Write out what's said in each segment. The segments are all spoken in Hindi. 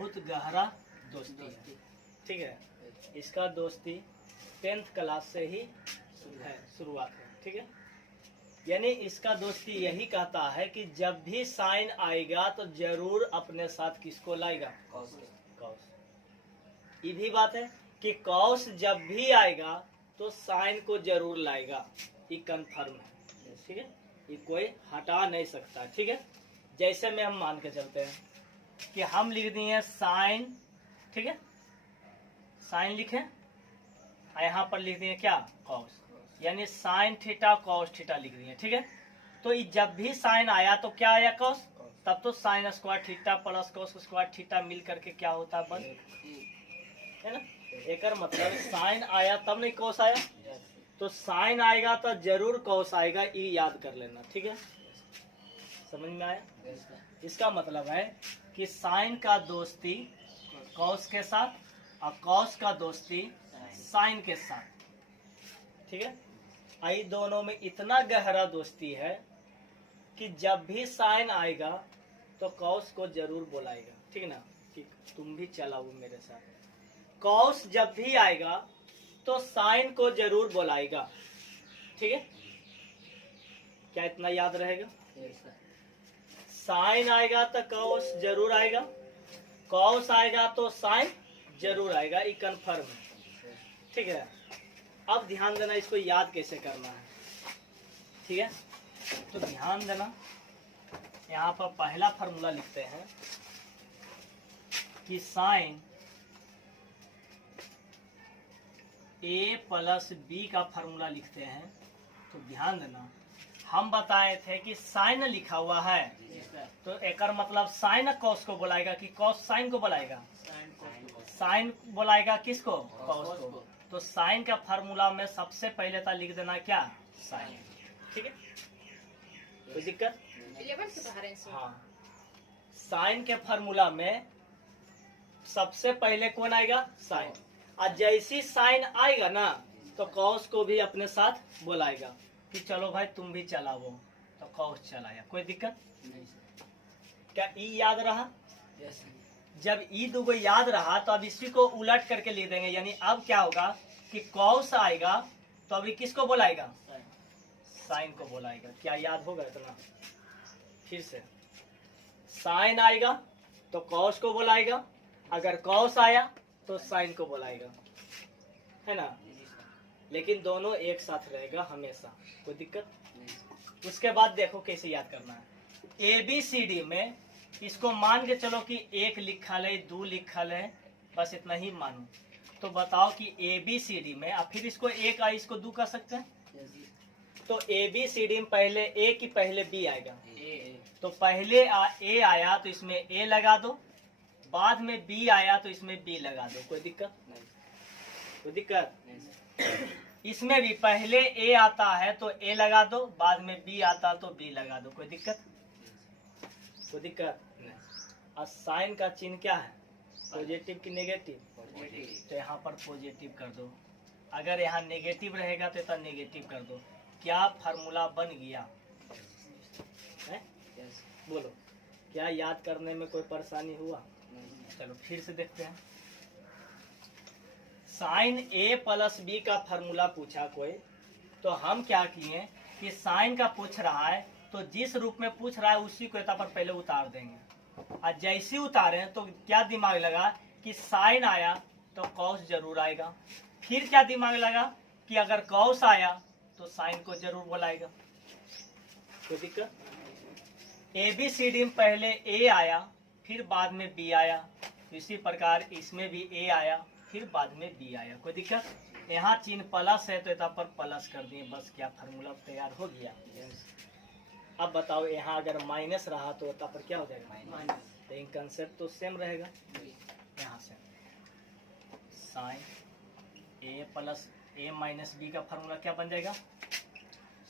बहुत गहरा दोस्ती है। ठीक है, इसका दोस्ती 10th क्लास से ही है, शुरुआत है। ठीक है, यानी इसका दोस्ती यही कहता है कि जब भी साइन आएगा तो जरूर अपने साथ किसको लाएगा? कॉस। ये भी बात है कि कॉस जब भी आएगा तो साइन को जरूर लाएगा, ये कंफर्म है। ठीक है, ये कोई हटा नहीं सकता। ठीक है, जैसे में हम मान के चलते हैं कि हम लिख दिए साइन, ठीक है, साइन लिखे और यहाँ पर लिख दिए क्या? कॉस, यानी साइन थीटा कॉस थीटा लिख दिए। ठीक है, तो ये जब भी साइन आया तो क्या आया? कॉस। तब तो sine square theta plus cos square theta मिल करके क्या होता है? बन, है ना। एक मतलब साइन आया तब नहीं कॉस आया, तो साइन आएगा तो जरूर कॉस आएगा, ये याद कर लेना। ठीक है, समझ में आया? इसका मतलब है कि साइन का दोस्ती कॉस के साथ और कॉस का दोस्ती साइन के साथ। ठीक है, आई दोनों में इतना गहरा दोस्ती है कि जब भी साइन आएगा तो कॉस को जरूर बुलाएगा। ठीक ना, कि तुम भी चलाओ मेरे साथ। कॉस जब भी आएगा तो साइन को जरूर बुलाएगा। ठीक है, क्या इतना याद रहेगा? साइन आएगा तो कॉस जरूर आएगा, कॉस आएगा तो साइन जरूर आएगा, ये कंफर्म है। ठीक है, अब ध्यान देना इसको याद कैसे करना है। ठीक है, तो ध्यान देना, यहाँ पर पहला फॉर्मूला लिखते हैं कि साइन ए प्लस बी का फॉर्मूला लिखते हैं। तो ध्यान देना, हम बताए थे कि साइन लिखा हुआ है तो एक मतलब साइन कॉस को बुलाएगा कि कॉस साइन को बुलाएगा? साइन बुलाएगा किसको? कॉस को। तो साइन का फार्मूला में सबसे पहले था लिख देना क्या? साइन। ठीक है, कोई दिक्कत? हाँ, साइन के फार्मूला में सबसे पहले कौन आएगा? साइन। और जैसी साइन आएगा ना तो कॉस को भी अपने साथ बुलाएगा कि चलो भाई तुम भी चलाओ, तो कॉस चलाया। कोई दिक्कत नहीं। क्या ई याद रहा? जब ई दो याद रहा तो अब इसी को उलट करके लिख देंगे, यानी अब क्या होगा कि कॉस आएगा तो अभी किसको बुलाएगा? साइन को बुलाएगा। क्या याद होगा इतना? फिर से, साइन आएगा तो कॉस को बुलाएगा, अगर कॉस आया तो साइन को बुलाएगा, है ना। लेकिन दोनों एक साथ रहेगा हमेशा, कोई दिक्कत नहीं। उसके बाद देखो कैसे याद करना है। ABCD में इसको मान के चलो कि 1 लिखल है, 2 लिखल है, बस इतना ही मानो। तो बताओ कि ABCD में, अब फिर इसको 1 और इसको 2 कर सकते हैं। तो ABCD में पहले A की पहले B आएगा, तो पहले A आया तो इसमें A लगा दो, बाद में B आया तो इसमें B लगा दो। कोई दिक्कत नहीं? कोई दिक्कत नहीं। इसमें भी पहले A आता है तो A लगा दो, बाद में B आता तो B लगा दो। कोई दिक्कत? कोई दिक्कत नहीं। और साइन का चिन्ह क्या है? पॉजिटिव की नेगेटिव? तो यहाँ पर पॉजिटिव कर दो, अगर यहाँ नेगेटिव रहेगा तो इतना नेगेटिव कर दो। क्या फार्मूला बन गया है? बोलो, क्या याद करने में कोई परेशानी हुआ? चलो फिर से देखते हैं। साइन A प्लस B का फार्मूला पूछा कोई, तो हम क्या किए कि साइन का पूछ रहा है तो जिस रूप में पूछ रहा है उसी को यहाँ पर पहले उतार देंगे। और जैसे उतारे तो क्या दिमाग लगा कि साइन आया तो कॉस जरूर आएगा। फिर क्या दिमाग लगा कि अगर कॉस आया तो साइन को जरूर बुलाएगा। कोई दिक्कत? ABCD में पहले A आया, फिर बाद में B आया, इसी प्रकार इसमें भी A आया, फिर बाद में B आया। कोई दिक्कत? यहाँ चिन्ह प्लस है तो यहाँ पर प्लस कर दिए, बस क्या फार्मूला तैयार हो गया। अब बताओ, यहाँ अगर माइनस रहा तो यहाँ पर क्या हो जाएगा? माइनस। लेकिन कंसेप्ट तो सेम रहेगा। यहाँ से sine A plus A minus B का फार्मूला क्या बन जाएगा?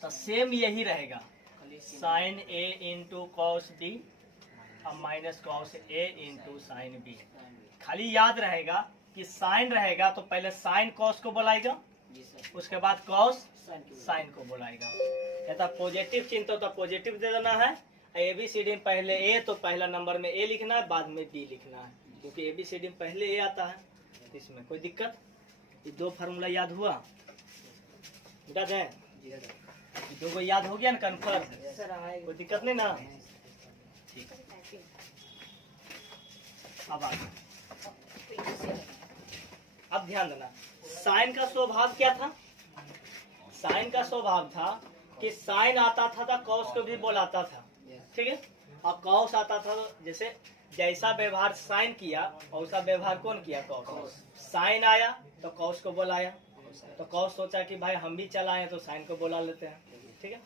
तो सेम यही रहेगा, sine A into cos B और minus cos A into sine B। खाली याद रहेगा कि साइन रहेगा तो पहले साइन कॉस को बुलाएगा, उसके बाद कॉस साइन को बुलाएगा। या पॉजिटिव चिन्ह तो पॉजिटिव दे देना है। ABCD में पहले A तो पहला नंबर में A लिखना है, बाद में B लिखना है। क्योंकि ABCD में पहले ए आता है, इसमें कोई दिक्कत? ये दो फार्मूला याद हुआ? मिटा जाए? दो को याद हो गया ना कन्फर्म? कोई दिक्कत नहीं ना? ठीक। अब ध्यान देना, साइन का स्वभाव क्या था? साइन का स्वभाव था कि साइन आता था तो कॉस को भी बुलाता था, ठीक है? और कॉस आता था तो जैसे जैसा व्यवहार साइन किया वैसा व्यवहार कौन किया? कॉस। साइन आया तो कॉस को बुलाया, तो कॉस सोचा कि भाई हम भी चलाएं तो साइन को बुला लेते हैं, ठीक है?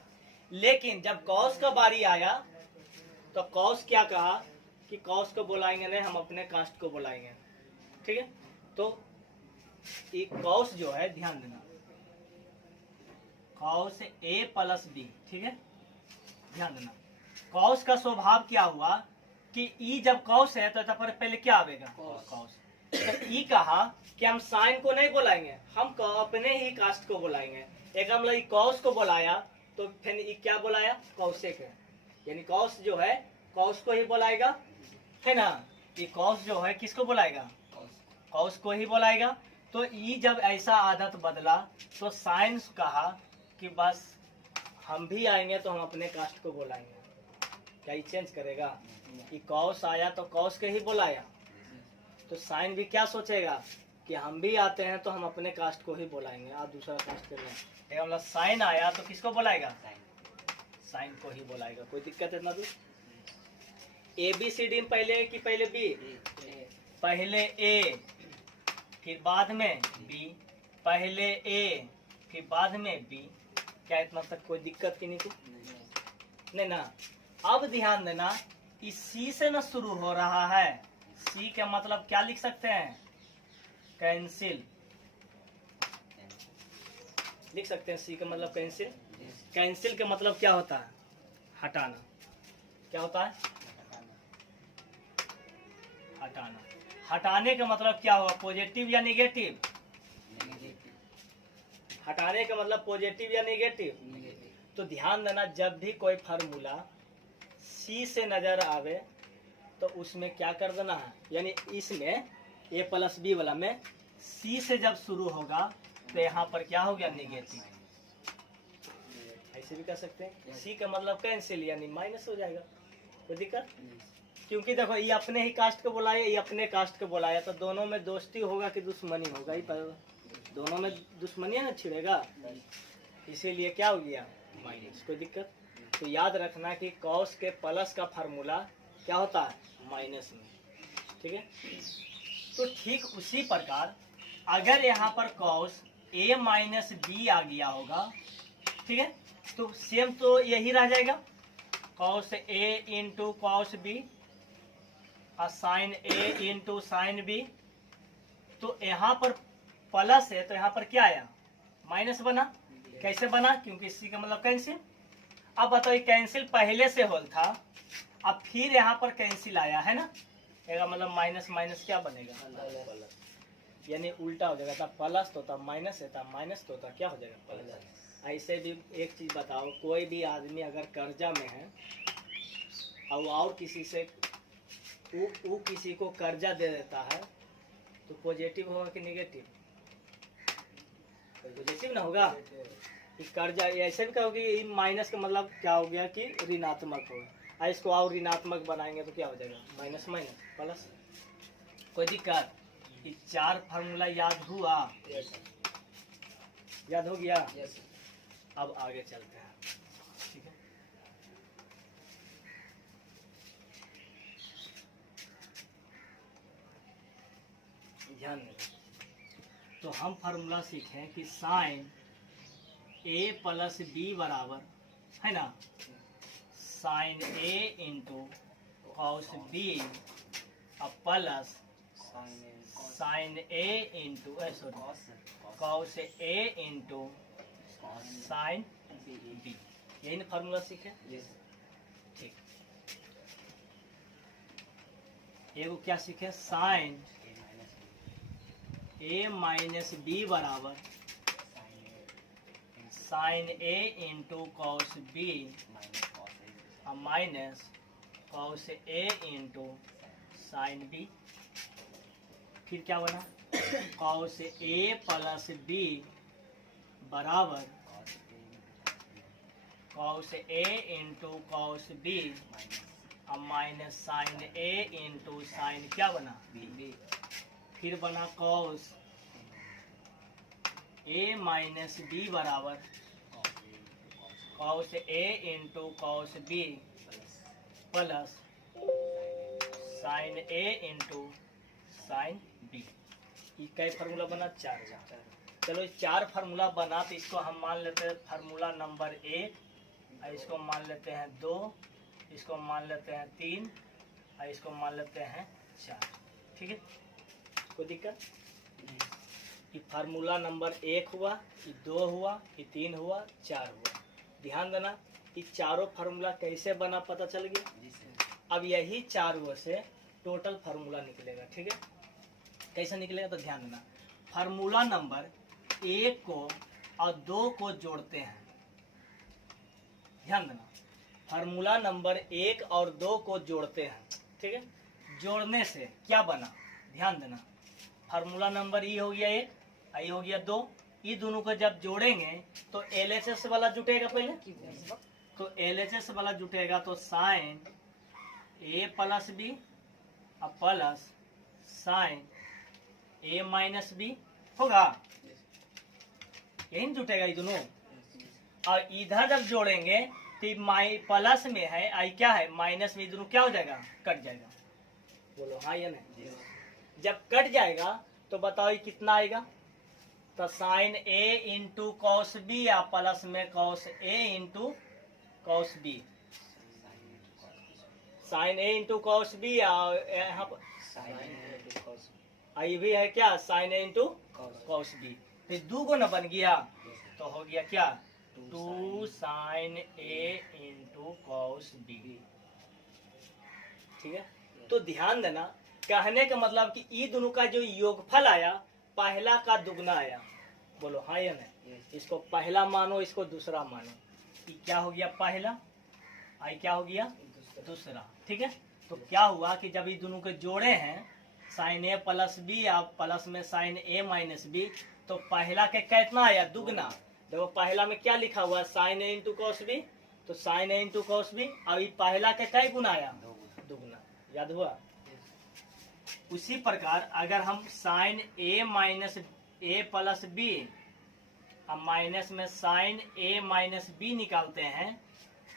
लेकिन जब कॉस का बारी आया तो कॉस क्या कहा कि कॉस को बुलाएंगे नहीं, हम अपने कास्ट को बुलाएंगे, ठीक है? तो ये कॉस जो है, ध्यान देना, कॉस A प्लस B, ठीक है? ध्यान देना, कॉस का स्वभाव क्या हुआ कि ई जब कॉस है तो पहले क्या आवेगा? कॉस। तो ई कहा कि हम साइन को नहीं बुलाएंगे, हम अपने ही कास्ट को बुलाएंगे। एक हम लोग कॉस को बुलाया तो फिर ई क्या बुलाया? कॉसेक है, यानी कॉस जो है कॉस को ही बुलाएगा, है ना? ये कॉस जो है किसको बुलाएगा? कॉस को ही बुलाएगा। तो ई जब ऐसा आदत बदला तो साइन कहा कि बस हम भी आएंगे तो हम अपने कास्ट को बुलाएंगे। क्या ये चेंज करेगा? कि कॉस आया तो कॉस के ही बुलाया, तो साइन भी क्या सोचेगा कि हम भी आते हैं तो हम अपने कास्ट को ही बुलाएंगे, आप दूसरा कास्ट कर लें। मतलब साइन आया तो किसको बुलाएगा? साइन को ही बुलाएगा। कोई दिक्कत है ना? ABCD में पहले A कि पहले B? पहले A फिर बाद में B, पहले A फिर बाद में B। क्या इतना तक कोई दिक्कत की नहीं ना? अब ध्यान देना, इस C से न शुरू हो रहा है। C का मतलब क्या लिख सकते हैं? कैंसिल लिख सकते हैं। C का मतलब कैंसिल। कैंसिल का मतलब क्या होता है? हटाना। क्या होता है? हटाना। हटाने का मतलब क्या हुआ? पॉजिटिव या निगेटिव? हटाने का मतलब पॉजिटिव या निगेटिव? तो ध्यान देना, जब भी कोई फार्मूला C से नजर आवे तो उसमें क्या कर देना है, यानी इसमें A प्लस B वाला में C से जब शुरू होगा तो यहाँ पर क्या हो गया? निगेटिव। ऐसे भी कर सकते हैं। C का मतलब कैंसिल, यानी माइनस हो जाएगा। कोई दिक्कत? क्योंकि देखो, ये अपने ही कास्ट को बुलाया, ये अपने कास्ट को बुलाया, तो दोनों में दोस्ती होगा कि दुश्मनी होगा? ही दोनों में दुश्मनी ना छिड़ेगा, इसीलिए क्या हो गया? माइनस। कोई दिक्कत? तो याद रखना कि कॉस के प्लस का फार्मूला क्या होता है? माइनस में, ठीक है? तो ठीक उसी प्रकार अगर यहाँ पर कॉस A माइनस B आ गया होगा, ठीक है, तो सेम तो यही रह जाएगा, cos A into cos B और sine A into sine B। तो यहाँ पर प्लस है तो यहाँ पर क्या आया? माइनस बना। कैसे बना? क्योंकि C का मतलब कैंसिल। अब बताओ, कैंसिल पहले से होल था, अब फिर यहाँ पर कैंसिल आया है ना, इसका मतलब माइनस माइनस क्या बनेगा? प्लस। यानी उल्टा हो जाएगा, तब प्लस तो तब माइनस है, तब माइनस तो तब क्या हो जाएगा? प्लस। ऐसे भी एक चीज बताओ, कोई भी आदमी अगर कर्जा में है और किसी से वो किसी को कर्जा दे देता है तो पॉजिटिव होगा कि निगेटिव? पॉजिटिव ना होगा कि कर्जा। ऐसे भी कहोगे माइनस का मतलब क्या हो गया कि ऋणात्मक होगा, इसको और ऋणात्मक बनाएंगे तो क्या हो जाएगा? Minus minus plus. कोई दिक्कत? ये चार फार्मूला याद हुआ? याद हो गया? अब आगे चलते हैं, ठीक है? ध्यान दें, तो हम फार्मूला सीखें कि साइन A प्लस B बराबर है ना sine A into cos B plus sine A into cos A into sine B। यही ना फार्मूला सीखे? ठीक। एगो क्या सीखे? साइन A माइनस B बराबर sine A into cos B minus cos A into sine B। फिर क्या बना, कॉस ए प्लस बी बराबर cos a into cos b अब minus sine a into sine क्या बना बी। फिर बना कॉस ए माइनस बी बराबर cos a into cos b plus sine a into sine b. ये कई फार्मूला बना, 4। चलो ये 4 फार्मूला बना, तो इसको हम मान लेते हैं फार्मूला नंबर 1, इसको मान लेते हैं 2, इसको मान लेते हैं 3 और इसको मान लेते हैं 4। ठीक है, कोई दिक्कत? ये फार्मूला नंबर 1 हुआ, ये 2 हुआ, ये 3 हुआ, 4 हुआ। ध्यान देना, ये चारों फार्मूला कैसे बना पता चल गया। अब यही 4 से टोटल फार्मूला निकलेगा। ठीक है, कैसे निकलेगा तो ध्यान देना। फार्मूला नंबर 1 को और 2 को जोड़ते हैं। ध्यान देना, फार्मूला नंबर 1 और 2 को जोड़ते हैं। ठीक है, जोड़ने से क्या बना, ध्यान देना। फार्मूला नंबर ये हो गया 1, ये हो गया 2। ये दोनों को जब जोड़ेंगे तो LHS वाला जुटेगा पहले, तो LHS वाला जुटेगा तो साइन ए प्लस बी प्लस साइन ए माइनस बी होगा, यही जुटेगा ये दोनों। और इधर जब जोड़ेंगे तो प्लस में है, आई क्या है माइनस में, दोनों क्या हो जाएगा, कट जाएगा। बोलो हाँ या नहीं? जब कट जाएगा तो बताओ ये कितना आएगा, तो sign a into cos B या प्लस में cos a into cos B, sign a into cos B, यहाँ पर आई भी है क्या, sign a into cos B. फिर 2 को न बन गया तो हो गया क्या, 2 sign a into cos B. ठीक है, तो ध्यान देना, कहने का मतलब कि ये दोनों का जो योगफल आया पहला का दुगना आया। बोलो हाँ या नहीं? इसको पहला मानो, इसको दूसरा मानो। ये क्या हो गया पहला, आई क्या हो गया दूसरा। ठीक है, तो क्या हुआ कि जब ये दोनों के जोड़े हैं साइन ए प्लस बी या प्लस में साइन ए माइनस बी, तो पहला के कितना आया, दुगना। देखो पहला में क्या लिखा हुआ है, sign a into cos B, तो sign a into cos b. अब ये पहला के कई गुना आया, दुगना। याद हुआ? उसी प्रकार अगर हम साइन ए माइनस ए प्लस बी अब माइनस में साइन ए माइनस बी निकालते हैं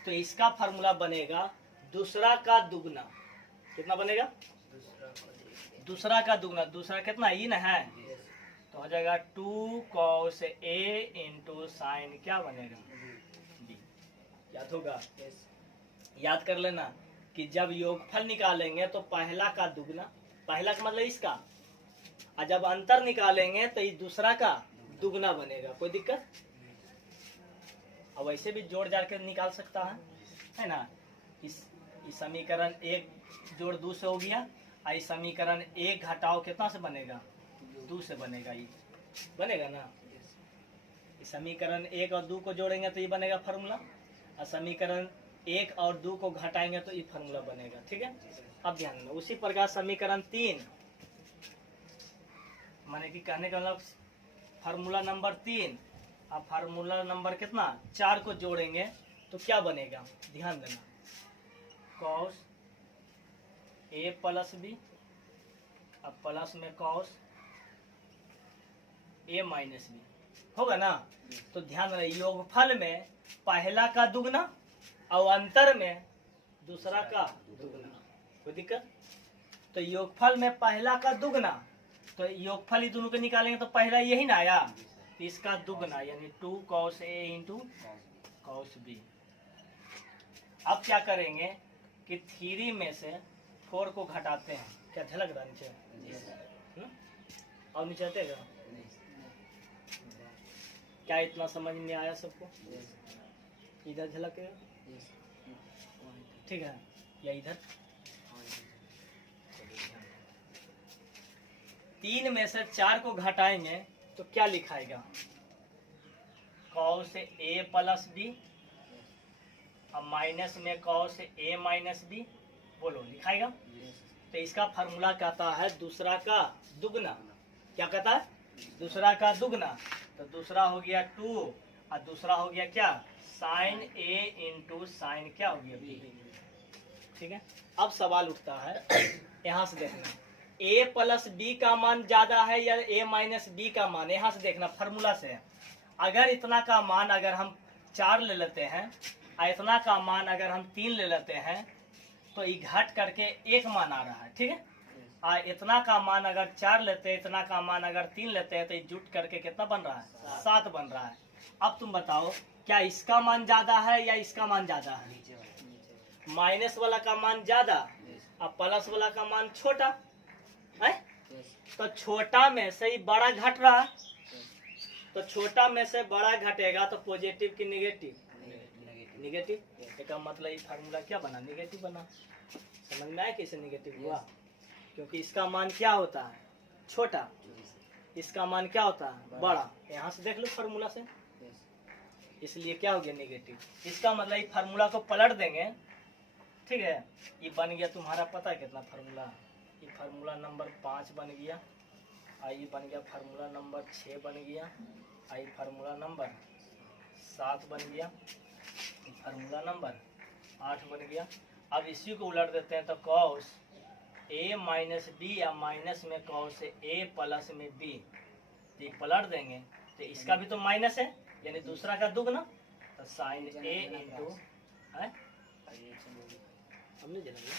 तो इसका फार्मूला बनेगा दूसरा का दुगना। कितना बनेगा, दूसरा का दुगना। दूसरा कितना, ये ना है, तो हो जाएगा 2 cos ए इंटू साइन क्या बनेगा बी। याद होगा? याद कर लेना कि जब योगफल निकालेंगे तो पहला का दुगना, पहला का मतलब इसका, और जब अंतर निकालेंगे तो ये दूसरा का दुगना बनेगा। कोई दिक्कत? अब वैसे भी जोड़ जाड़ के निकाल सकता है ना। इस समीकरण 1 जोड़ 2 से हो गया, और समीकरण 1 घटाओ कितना से बनेगा, 2 से बनेगा। ये बनेगा ना। इस समीकरण 1 और 2 को जोड़ेंगे तो ये बनेगा फार्मूला, और समीकरण 1 और 2 को घटाएंगे तो ये फार्मूला बनेगा। ठीक है, अब ध्यान देना। उसी प्रकार समीकरण 3 माने कि कहने का मतलब फार्मूला नंबर 3 अब फार्मूला नंबर कितना 4 को जोड़ेंगे तो क्या बनेगा, ध्यान देना। कॉस ए प्लस बी अब प्लस में कॉस ए माइनस बी होगा ना। तो ध्यान देना, योगफल में पहला का दुगना और अंतर में दूसरा का दुगना। कोई दिक्कत? तो योगफल में पहला का दुगना, तो योगफल ही दोनों के निकालेंगे तो पहला यही ना आया, तो इसका दुगना यानी 2 cos ए इंटू cos बी। अब क्या करेंगे कि 3 में से 4 को घटाते हैं। क्या झलक रहा नीचे? और नीचे हटेगा? क्या इतना समझ में आया सबको? इधर झलकेगा, ठीक है, या इधर? 3 में से 4 को घटाएंगे तो क्या लिखाएगा, cos ए प्लस बी अब माइनस में cos ए माइनस बी। बोलो लिखाएगा? तो इसका फार्मूला कहता है दूसरा का दुगना। क्या कहता है? दूसरा का दुगना। तो दूसरा हो गया 2 और दूसरा हो गया क्या? साइन ए इंटू साइन क्या हो गया? बी। ठीक है। अब सवाल उठता है, यहाँ से देखना a प्लस बी का मान ज्यादा है या a माइनस बी का मान। यहाँ से देखना फार्मूला से, अगर इतना का मान अगर हम 4 ले लेते हैं और इतना का मान अगर हम 3 ले लेते हैं तो ये घट करके 1 मान आ रहा है। ठीक है। और इतना का मान अगर 4 लेते हैं, इतना का मान अगर 3 लेते हैं तो ये जुट करके कितना बन रहा है? 7 बन रहा है। अब तुम बताओ क्या इसका मान ज्यादा है या इसका मान ज्यादा है? माइनस वाला का मान ज्यादा और प्लस वाला का मान छोटा है। तो छोटा में से ही बड़ा घट रहा है, तो छोटा में से बड़ा घटेगा तो पॉजिटिव की नेगेटिव? नेगेटिव। इसका मतलब ये फार्मूला क्या बना? नेगेटिव बना। समझ में आया कैसे नेगेटिव हुआ? क्योंकि इसका मान क्या होता है? छोटा। इसका मान क्या होता है? बड़ा। यहाँ से देख लो फार्मूला से, इसलिए क्या हो गया? नेगेटिव। इसका मतलब ये फार्मूला को पलट देंगे। ठीक है। ये बन गया तुम्हारा, पता है कितना फार्मूला? ये फार्मूला नंबर 5 बन गया, और ये बन गया फार्मूला नंबर 6 बन गया, और ये फार्मूला नंबर 7 बन गया, ये फार्मूला नंबर 8 बन गया। अब इसी को उलट देते हैं तो कॉस a माइनस बी या माइनस में कॉस a प्लस में b, ये पलट देंगे तो इसका भी तो माइनस है यानी दूसरा का दुगना, तो साइन a इंटू हमने झलक रहा,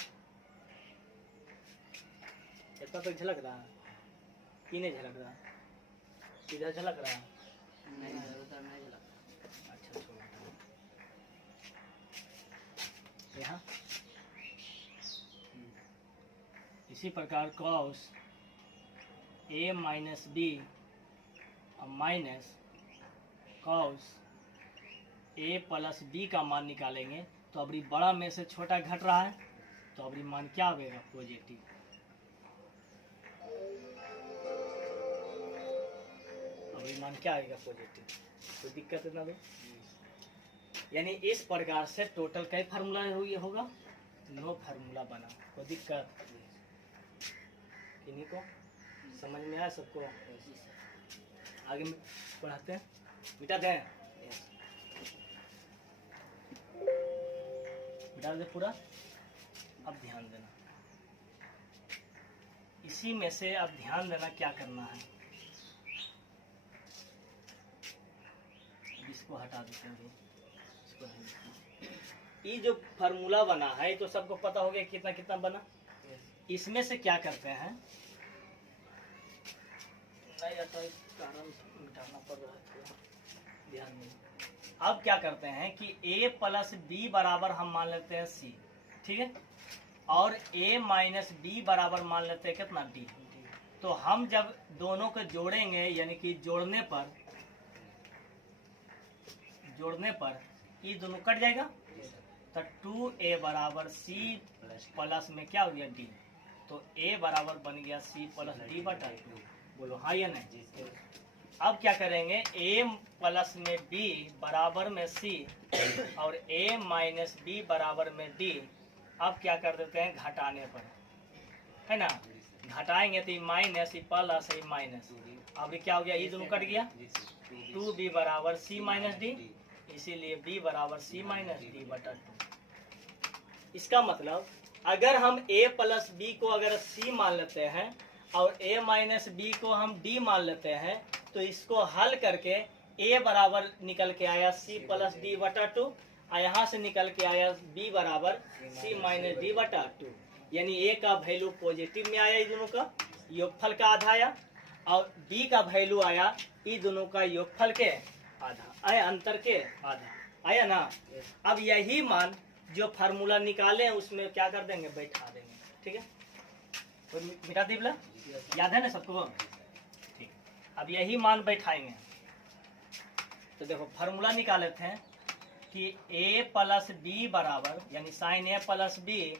इतना तो झलक रहा है कि नहीं झलक रहा? इधर झलक रहा है? नहीं, उधर नहीं झलक। अच्छा छोड़, यहाँ इसी प्रकार कॉस a माइनस बी और minus cos a plus b का मान निकालेंगे तो अबरी बड़ा में से छोटा घट रहा है, तो अबरी मान क्या आएगा? पॉजिटिव। अबरी मान क्या आएगा? पॉजिटिव। कोई दिक्कत है ना? यानी इस प्रकार से टोटल कई फार्मूला होगा? 9 फार्मूला बना। कोई दिक्कत? इन्हीं को समझ में आया सबको? आगे पढ़ाते हैं, मिटा दें, मिटा दे पूरा। अब ध्यान देना, इसी में से अब ध्यान देना क्या करना है। इसको हटा देते हैं, ये जो फार्मूला बना है तो सबको पता हो गया कितना कितना बना। इसमें से क्या करते हैं, नहीं आता है कारण मिटाना पड़ रहा है, थोड़ा ध्यान में। अब क्या करते हैं कि a प्लस बी बराबर हम मान लेते हैं c, ठीक है, और a माइनस बी बराबर मान लेते हैं कितना d। तो हम जब दोनों को जोड़ेंगे यानी कि जोड़ने पर ये दोनों कट जाएगा, तो 2a बराबर c प्लस में क्या हो गया d, तो a बराबर बन गया c प्लस d बटा 2। बोलो हाँ या नहीं? अब क्या करेंगे, a प्लस में b बराबर में c और a माइनस b बराबर में d। अब क्या कर देते हैं घटाने पर, है ना, घटाएंगे तो माइनस प्लस माइनस, अब क्या हो गया, ये दोनों कट गया, 2b बराबर c माइनस डी, इसीलिए b बराबर c माइनस डी बटा 2। इसका मतलब अगर हम a प्लस बी को अगर c मान लेते हैं और a माइनस बी को हम d मान लेते हैं तो इसको हल करके a बराबर निकल के आया c प्लस डी बटा 2 और यहाँ से निकल के आया b बराबर c माइनस डी बटा 2। यानी a का वैल्यू पॉजिटिव में आया, ये दोनों का योगफल का आधा आया, और b का वैल्यू आया ये दोनों का योगफल के आधा आया, अंतर के आधा आया ना। अब यही मान जो फार्मूला निकाले उसमें क्या कर देंगे, बैठा देंगे, ठीक है। तो मिटा दीबला, याद है ना सबको? ठीक, अब यही मान बैठाएंगे तो देखो फार्मूला निकाले थे कि a प्लस बी बराबर यानी साइन a प्लस बी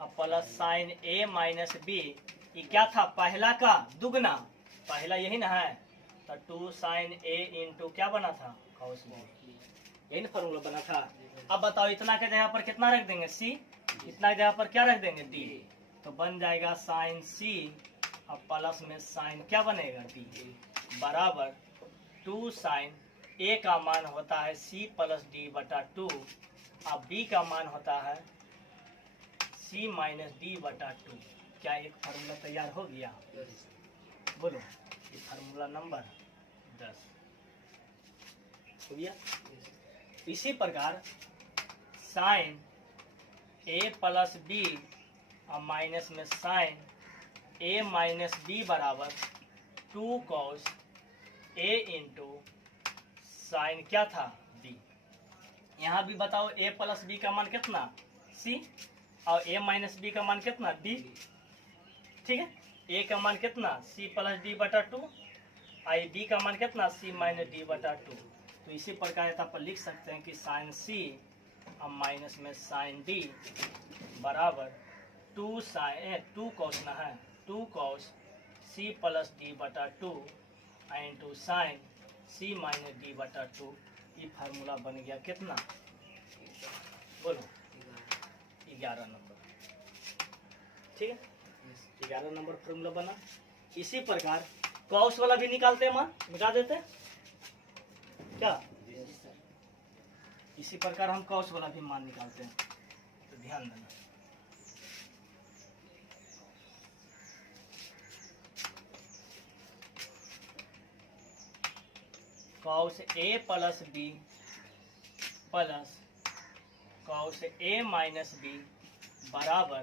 और plus sine a minus b, ये क्या था, पहला का दुगना, पहला यही ना है, तो 2 साइन a इंटू क्या बना था, कॉस b, यही ना फार्मूला बना था। अब बताओ इतना के जगह पर कितना रख देंगे c, इतना के जगह पर क्या रख देंगे d, तो बन जाएगा साइन सी और प्लस में साइन क्या बनेगा डी बराबर 2 साइन ए का मान होता है सी प्लस डी बटा 2 और बी का मान होता है सी माइनस डी बटा 2। क्या एक फार्मूला तैयार हो गया? बोलो, ये फार्मूला नंबर 10 हो गया। इसी प्रकार साइन ए प्लस बी और माइनस में साइन ए माइनस बी बराबर 2 कॉस ए इंटू साइन क्या था बी। यहाँ भी बताओ ए प्लस बी का मान कितना सी और ए माइनस बी का मान कितना डी। ठीक है, ए का मान कितना सी प्लस डी बटा 2 और बी का मान कितना सी माइनस डी बटा 2। तो इसी प्रकार यहाँ पर लिख सकते हैं कि साइन सी और माइनस में साइन डी बराबर 2 कॉस ना है 2 कॉस सी प्लस डी बटा 2 इंटू साइन सी माइनस डी बटा 2। ये फार्मूला बन गया कितना? बोलो 11 नंबर। ठीक है, 11 नंबर फार्मूला बना। इसी प्रकार कॉस वाला भी निकालते हैं, मान मिटा देते हैं क्या? इसी प्रकार हम कॉस वाला भी मान निकालते हैं, तो ध्यान देना। Cos a plus b plus cos a minus b बराबर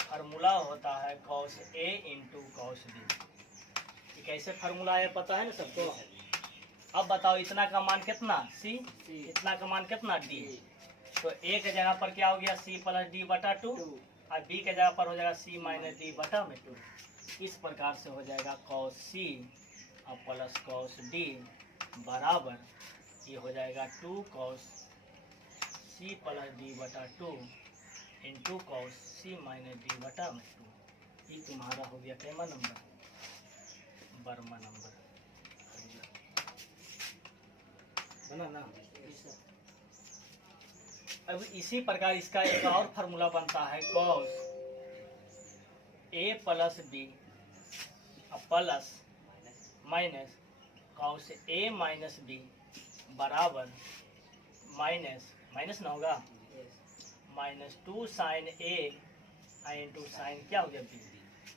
फार्मूला होता है cos a into cos B. ये कैसे फार्मूला है पता है ना सबको? अब बताओ इतना का मान कितना सी, इतना का मान कितना डी। तो ए के जगह पर क्या हो गया सी प्लस डी बटा 2 और बी के जगह पर हो जाएगा सी माइनस डी बटा में 2। इस प्रकार से हो जाएगा कॉस सी और प्लस कॉस डी बराबर ये हो जाएगा 2 कॉस सी प्लस डी बटा 2 इंटू कॉस सी माइनस डी बटा में 2। ये तुम्हारा हो गया कैमा नंबर? 12वां नंबर बना ना। अब इसी प्रकार इसका एक और फार्मूला बनता है cos a plus b plus minus cos a minus b बराबर माइनस ना होगा -2 साइन ए इंटू साइन क्या हो गया बी।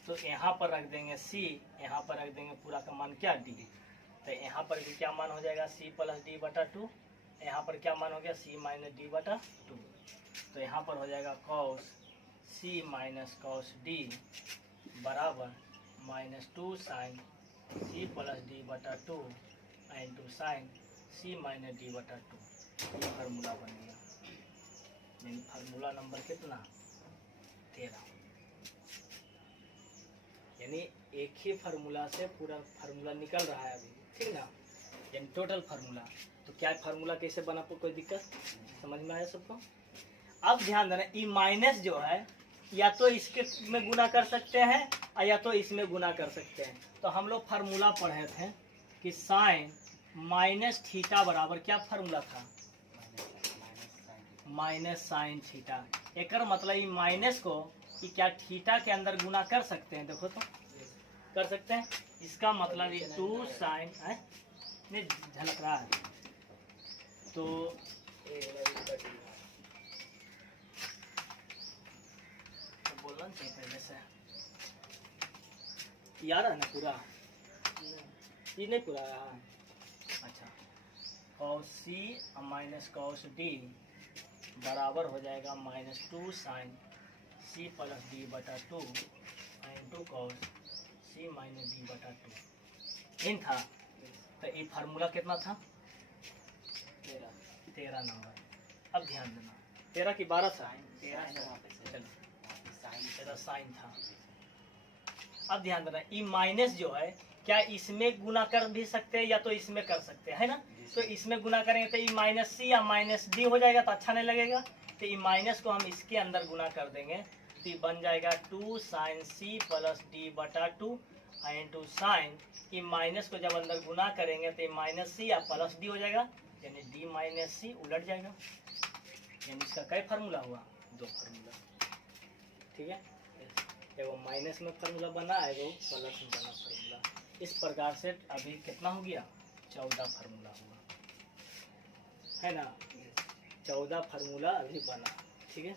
तो यहाँ पर रख देंगे सी, यहाँ पर रख देंगे पूरा का मान क्या डी। तो यहाँ पर भी क्या मान हो जाएगा सी प्लस डी बटा 2, यहाँ पर क्या मान हो गया सी माइनस डी बटा 2। तो यहाँ पर हो जाएगा कॉस सी माइनस कॉस डी बराबर -2 साइन सी प्लस डी बटा 2 इंटू साइन सी माइनस डी बटा 2। ये फार्मूला बन गया। यानी फार्मूला नंबर कितना? 13। यानी एक ही फार्मूला से पूरा फार्मूला निकल रहा है अभी, ठीक ना? यानी टोटल फार्मूला। तो क्या फार्मूला कैसे बना, कोई दिक्कत समझ में आया सबको? अब ध्यान देना, ई माइनस जो है या तो इसके में गुना कर सकते हैं और या तो इसमें गुना कर सकते हैं। तो हम लोग फार्मूला पढ़े थे कि साइन माइनस थीटा बराबर क्या फार्मूला था? Minus sine theta. एक मतलब ये माइनस को कि क्या थीटा के अंदर गुना कर सकते हैं? देखो तो कर सकते हैं। इसका मतलब ये 2 साइन नहीं झलक रहा है तो बोलना चाहिए पहले से। यार है ना पूरा? ये नहीं पूरा रहा। अच्छा, कॉस सी माइनस कॉस डी बराबर हो जाएगा -2 साइन सी प्लस डी बटा 2 इंटू कॉस सी माइनस डी बटा 2। इन था तो ये फार्मूला कितना था? 13 नंबर। अब ध्यान देना 13 की 12 था, 13 साइन था। अब ध्यान देना ई माइनस जो है क्या इसमें गुना कर भी सकते हैं या तो इसमें कर सकते हैं, है ना? तो इसमें गुना करेंगे तो ई माइनस सी या माइनस डी हो जाएगा, तो अच्छा नहीं लगेगा। तो ई माइनस को हम इसके अंदर गुना कर देंगे तो ये बन जाएगा 2 साइन सी प्लस डी बटा 2 इंटू साइन। ई माइनस को जब अंदर गुना करेंगे तो ये माइनस सी या प्लस डी हो जाएगा, यानी डी माइनस सी उलट जाएगा। यानी इसका कई फार्मूला हुआ? 2 फार्मूला। ठीक है, एगो माइनस में फार्मूला बना, एगो प्लस में बना फार्मूला। इस प्रकार से अभी कितना हो गया, 14 फार्मूला हुआ, है ना, 14 फार्मूला अभी बना, ठीक है।